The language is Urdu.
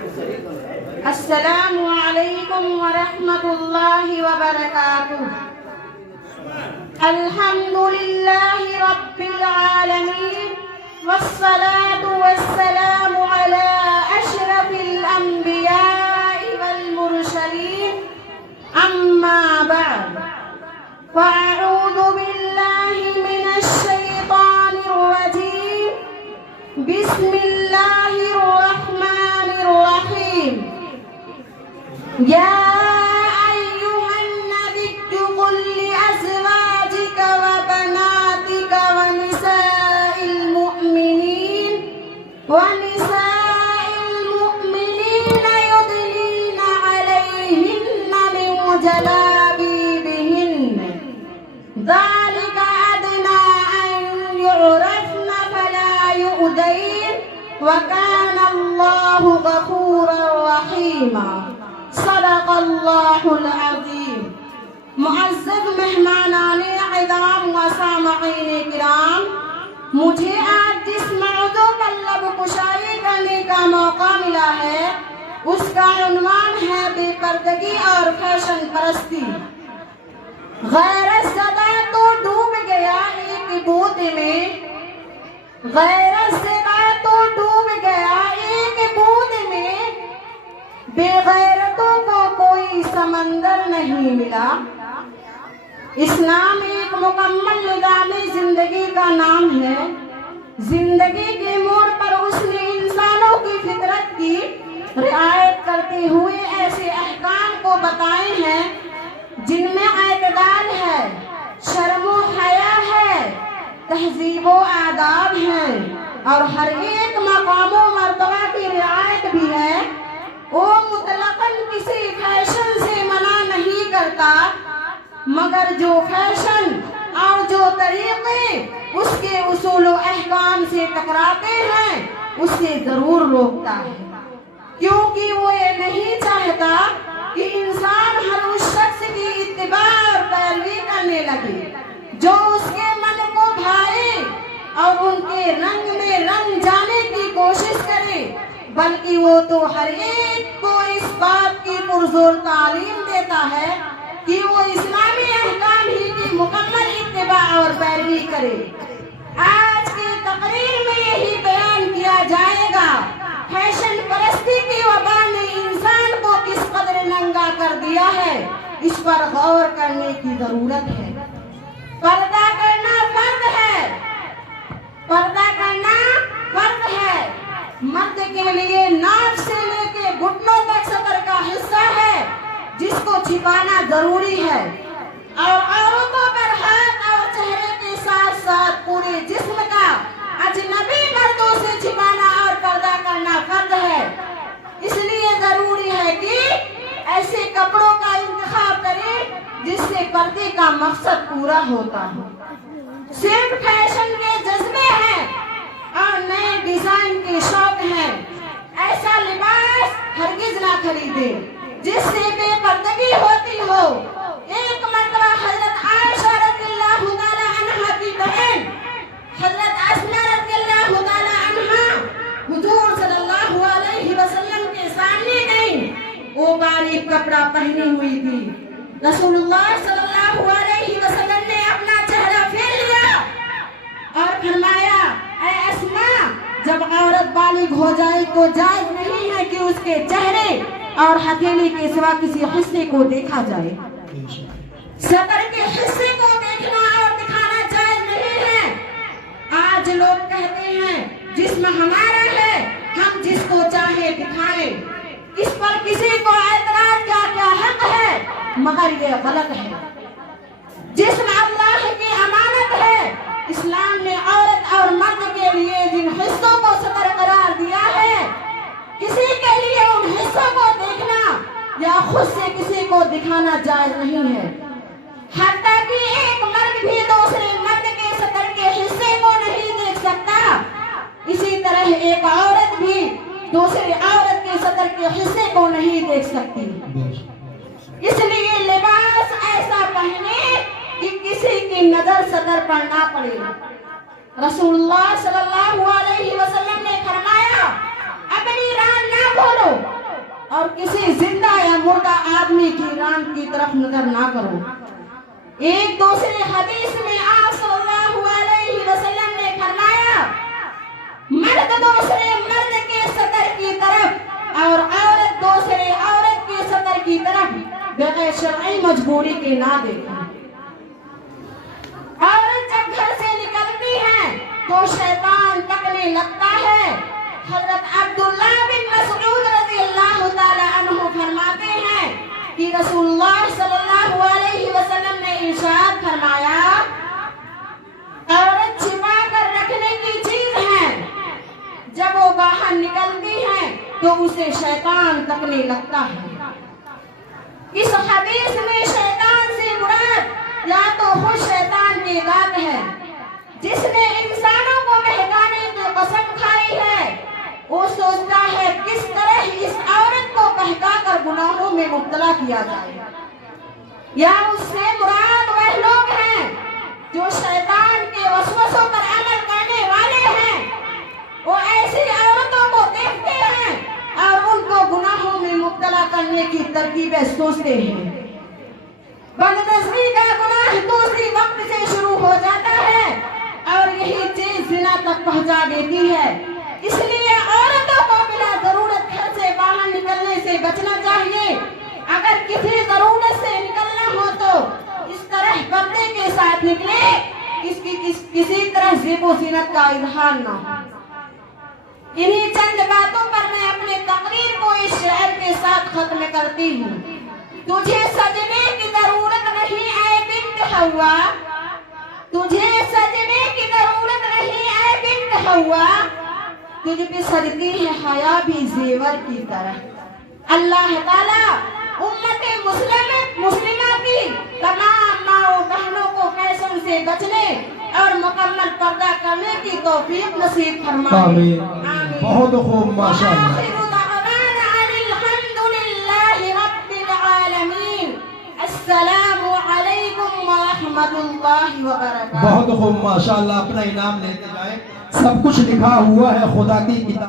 السلام علیکم ورحمۃ اللہ وبرکاتہ۔ الحمد للہ رب العالمین والصلاة والسلام على أشرف الأنبياء والمرسلين أما بعد فأعوذ بالله من الشيطان الرجيم بسم الله الرحمن الرحيم يا أيها النبي قل لأزواجك وبناتك ونساء المؤمنين يدنين عليهن من جلابيبهن ذلك أدنى أن يعرفن فلا يؤذين وكان الله غفورا رحيما صدق اللہ العظیم۔ معزز مہمانان اعظام و سامعین کرام، مجھے آج جس موضوع پر لب کشائی کرنے کا موقع ملا ہے اس کا عنوان ہے بے پردگی اور فیشن پرستی۔ غیرت زدہ تو ڈوب گیا ایک بوت میں، غیرت زدہ تو ڈوب گیا ایک بوت میں، بے غیرتوں کو کوئی سمندر نہیں ملا۔ اسلام ایک مکمل نظام زندگی کا نام ہے۔ زندگی کے موڑ پر اس نے انسانوں کی فطرت کی رعایت کرتے ہوئے ایسے احکام کو بتائے ہیں جن میں اعتدال ہے، شرم و حیا ہے، تہذیب و آداب ہیں، اور ہر ایک مقام و مرتبہ کی رعایت بھی ہے۔ وہ مطلقاً کسی فیشن سے منع نہیں کرتا، مگر جو فیشن اور جو طریقے اس کے اصول و احکام سے ٹکراتے ہیں اسے ضرور روکتا ہے، کیونکہ وہ یہ نہیں چاہتا کہ انسان ہر اس شخص کی اتباع اور پیروی کرنے لگے جو اس کے من کو بھائے اور ان کے رنگ میں رنگ جانے کی کوشش کرے، بلکہ وہ تو ہر ایک کو اس بات کی پرزور تعلیم دیتا ہے کہ وہ اسلامی احکام ہی کی مکمل اتباع اور پیروی کرے۔ آج کی تقریر میں یہی بیان کیا جائے گا فیشن پرستی کی وبا نے انسان کو کس قدر ننگا کر دیا ہے، اس پر غور کرنے کی ضرورت ہے۔ پردہ کرنا فرض ہے، پردہ کرنا فرض ہے۔ مرد کے لیے ناک سے لے کے گھٹنوں تک سطر کا حصہ ہے جس کو چھپانا ضروری ہے، اور عورتوں پر ہاتھ اور چہرے کے ساتھ ساتھ پورے جسم کا اجنبی مردوں سے چھپانا اور پردہ کرنا فرض ہے۔ اس لیے ضروری ہے کہ ایسے کپڑوں کا انتخاب کریں جس سے پردے کا مقصد پورا ہوتا ہے۔ صرف فیشن کے جذبے ہیں اور نئے ڈیزائن کے شوق ہیں، ایسا لباس ہرگز نہ خریدے جس سے بے پردگی ہوتی ہو۔ ایک مرتبہ حضرت عائشہ رضی اللہ تعالی عنہا کی بہن حضرت اسماء رضی اللہ تعالی عنہا حضور صلی اللہ علیہ وسلم کے سامنے گئیں۔ وہ باریک کپڑا پہنی ہوئی تھی۔ رسول اللہ صلی اللہ علیہ وسلم نے اپنا چہرہ پھیر لیا اور فرمایا، اے اسماء، جب عورت بالغ ہو جائے تو جائز نہیں ہے کہ اس کے چہرے اور ہتھیلی کے سوا کسی حصے کو دیکھا جائے۔ سطر کے حصے کو دیکھنا اور دکھانا جائز نہیں ہے۔ آج لوگ کہتے ہیں جسم ہمارا ہے، ہم جس کو چاہے دکھائیں، اس پر کسی کو اعتراض کا کیا حق ہے، مگر یہ غلط ہے۔ جسم اللہ کی امانت ہے۔ اسلام نے عورت اور مرد کے لیے جن حصوں کو سطر قرار دیا ہے، کسی کے لیے ان حصوں کو دیکھنا یا خود سے کسی کو دکھانا جائز نہیں ہے، حتیٰ کہ ایک مرد بھی دوسرے مرد کے سطر کے حصے کو نہیں دیکھ سکتا، اسی طرح ایک عورت بھی دوسری عورت کے سطر کے حصے کو نہیں دیکھ سکتی۔ اس لیے لباس ایسا پہنے کہ کسی کی نظر سطر پر نہ پڑے۔ رسول اللہ صلی اللہ علیہ وسلم نے فرمایا، اپنی راہ نہ کھولو اور کسی زندہ یا مردہ آدمی کی ران کی طرف نظر نہ کرو۔ ایک دوسری حدیث میں آپ صلی اللہ علیہ وسلم نے فرمایا مرد دوسرے مرد کے سطر کی طرف اور عورت دوسرے عورت کے سطر کی طرف بغیر شرعی مجبوری کے نہ دیکھیں۔ عورت جب گھر سے نکلتی ہے تو شیطان تکنے لگتا ہے۔ حضرت عبداللہ بن مسعود رضی اللہ تعالی عنہ فرماتے ہیں کہ رسول اللہ صلی اللہ علیہ وسلم نے ارشاد فرمایا عورت چھپا کر رکھنے کی چیز ہے، جب وہ باہر نکلتی ہے تو اسے شیطان تکنے لگتا ہے۔ اس حدیث میں شیطان سے مراد یا تو خود شیطان کی ذات ہے جس نے انسانوں کو بہکانے کی قسم کھائی ہے۔ وہ سوچتا ہے کس طرح اس عورت کو بہکا کر گناہوں میں مبتلا کیا جائے، یا اس سے مراد وہ لوگ ہیں جو شیطان کے وسوسوں پر عمل کرنے والے ہیں۔ وہ ایسی عورتوں کو دیکھتے ہیں اور ان کو گناہوں میں مبتلا کرنے کی ترکیبیں سوچتے ہیں۔ بدنظری کا گناہ دوسری وقت سے شروع ہو جاتا ہے اور یہی چیز زنا تک پہنچا دیتی ہے۔ اس لیے عورتوں کو بلا ضرورت گھر سے باہر نکلنے سے بچنا چاہیے۔ اگر کسی ضرورت سے نکلنا ہو تو اس طرح پردے کے ساتھ نکلے کسی طرح زیب و زینت کا اظہار نہ ہو۔ انہی چند باتوں پر میں اپنے تقریر کو اس شعر کے ساتھ ختم کرتی ہوں۔ تجھے سجنے کی ضرورت نہیں اے بنت حوا، تجھے سجنے کی ضرورت نہیں اے بنت حوا، تجھ پہ سجتی ہے حیا بھی زیور کی طرح۔ اللہ تعالیٰ امت مسلمہ کی تمام ماں و بہنوں کو فیشن سے بچنے اور مکمل پردہ کرنے کی توفیق نصیب فرمائے۔ آمین۔ بہت خوب، ماشاءاللہ۔ آخر دعوانا ان الحمد للہ رب العالمین۔ السلام علیکم ورحمۃ اللہ وبرکاتہ۔ بہت خوب، ماشاءاللہ۔ اپنا انعام لیتے جائیں۔ سب کچھ لکھا ہوا ہے خدا کی کتاب